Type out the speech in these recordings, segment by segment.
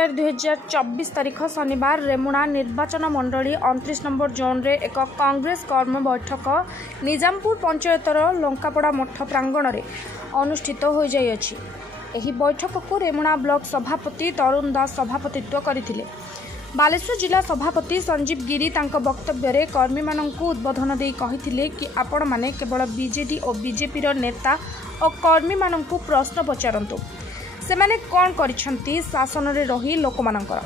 4/2024 तारीख शनिवार रेमुणा निर्वाचन मंडली 29 नंबर जोन रे एक कांग्रेस कर्म बैठक निजामपुर पंचायतर लंकापड़ा मठ प्रांगण में अनुष्ठित हो जाइए। एही बैठक को रेमुणा ब्लॉक सभापति तरुण दास सभापतित्व करथिले। बालेश्वर जिला सभापति संजीव गिरी तांको वक्तव्य रे कर्मी माननकु उद्बोधन देई कहिथिले कि आपण माने केवल बीजेडी और बीजेपी रो नेता और कर्मी माननकु प्रश्न पचारंतु सेमाने कौन करिसंती शासन रे रही लोक मानकर।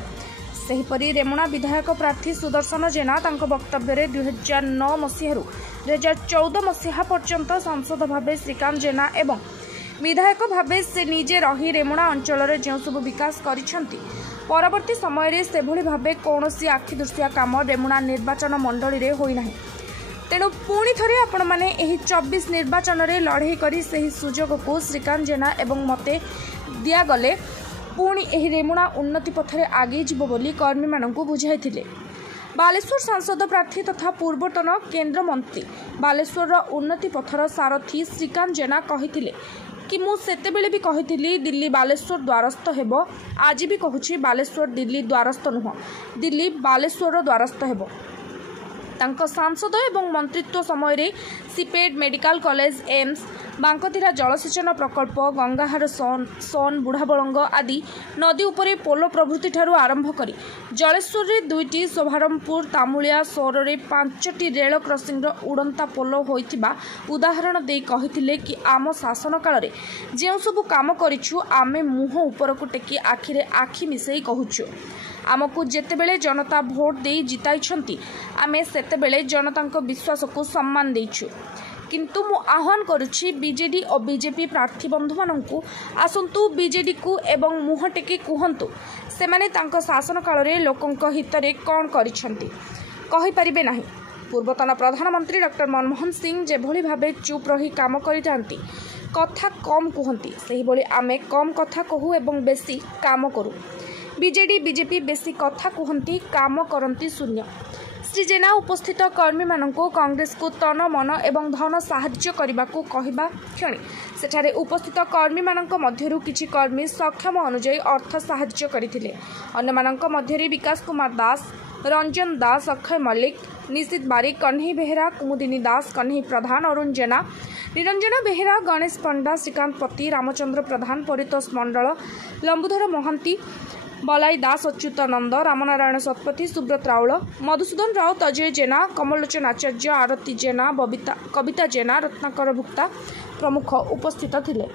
सेहिपरि रेमुणा विधायक प्रार्थी सुदर्शन जेना तांको वक्तव्य रे 2009 मसीह 2014 मसीहा पर्यंत सांसद भावे श्रीकांत जेना एवं विधायक भावे से निजे रही रेमुणा अंचल जो सब विकास करिसंती परवर्ती समय रे सेभली भावे कौनसी आखिदृशिया काम रेमुणा निर्वाचन मंडली रे होई नाही। तेणु पुणी थरे आपण माने एही 24 निर्वाचन रे लड़ाई करी सही सुजोग को श्रीकांत जेना एवं मते दिया गले पुणी एही रेमुणा उन्नति पथरे आगे जीवो बोली कर्मी माननकु बुझाइथिले। बालेश्वर सांसद प्रार्थी तथा पूर्वतन केंद्र मंत्री बालेश्वर उन्नति पथर सारथी श्रीकांत जेना कहिथिले कि मु सेतेबेले भी कहिथिली दिल्ली बालेश्वर द्वारस्थ हेबो। आज भी कहूछि बालेश्वर दिल्ली द्वारस्थ नुह, दिल्ली बालेश्वर द्वारस्थ हेबो। तांको सांसद एवं मंत्रित्व समय रे सीपेड मेडिकल कॉलेज एम्स बांकतीरा जलसेचन प्रकल्प गंगाहार सोन बुढ़ाबलंग आदि नदी उपरे पोलो प्रभृति ठारू आरंभ करी जलेश्वर रे 2टी शोभारमपुर तामुलिया सोर रे 5टी रेल क्रॉसिंग उड़ंता पोलो होइतिबा उदाहरण दे कहिथिले कि आम शासन काल रे जे सब काम करिछु आमे मुह ऊपर को टेकी आखिरे आखि मिसई कहूछु। आमको जेतेबेले जनता भोट दे जिताइछंती आमे सेतेबेले जनतांको विश्वास को सम्मान देइछु। किंतु मु आह्वान करुछि बीजेडी और बीजेपी प्रार्थी बंधु माननकु आसंतु बीजेडी को एवं मुह टेकी कुहंतु सेमाने तांको शासन काल रे लोकंक हितरे कोन करिछंती कहि परिबे नाही। पूर्वतन प्रधानमंत्री डॉक्टर मनमोहन सिंह जेभली भाबे चुप रही काम करितांती कथा कम कुहंती सेही बोली आमे कम कथा कहू एवं बेसी काम करू। बीजेडी बीजेपी बेसी कथा कुहंती काम करंती शून्य। श्री जेना उपस्थित कर्मी माननकु कांग्रेस को तन मन एवं धन साहाय्य करने को कहवा क्षणी सेठारे उपस्थित कर्मी माननक मध्यरु किछि कर्मी सक्षम अनुଯାयी अर्थ साहाय्य करथिले। अन्य माननक मध्यरे विकास कुमार दास, रंजन दास, अक्षय मल्लिक, निशित बारिक, कन्हई बेहेरा, कुमुदिनी दास, कन्हई प्रधान, अरुण जेना, निरंजन बेहेरा, गणेश पंडा, श्रीकांत पति, रामचंद्र प्रधान, परितोष मंडल, लंबुधर मोहंती, बलाई दास, अच्युतानंद, रामनारायण शतपथी, सुब्रत राउल, मधुसूदन राउत, अजय जेना, कमललोचन आचार्य, आरती जेना, कविता जेना, रत्नाकर भुक्ता प्रमुख उपस्थित थिले।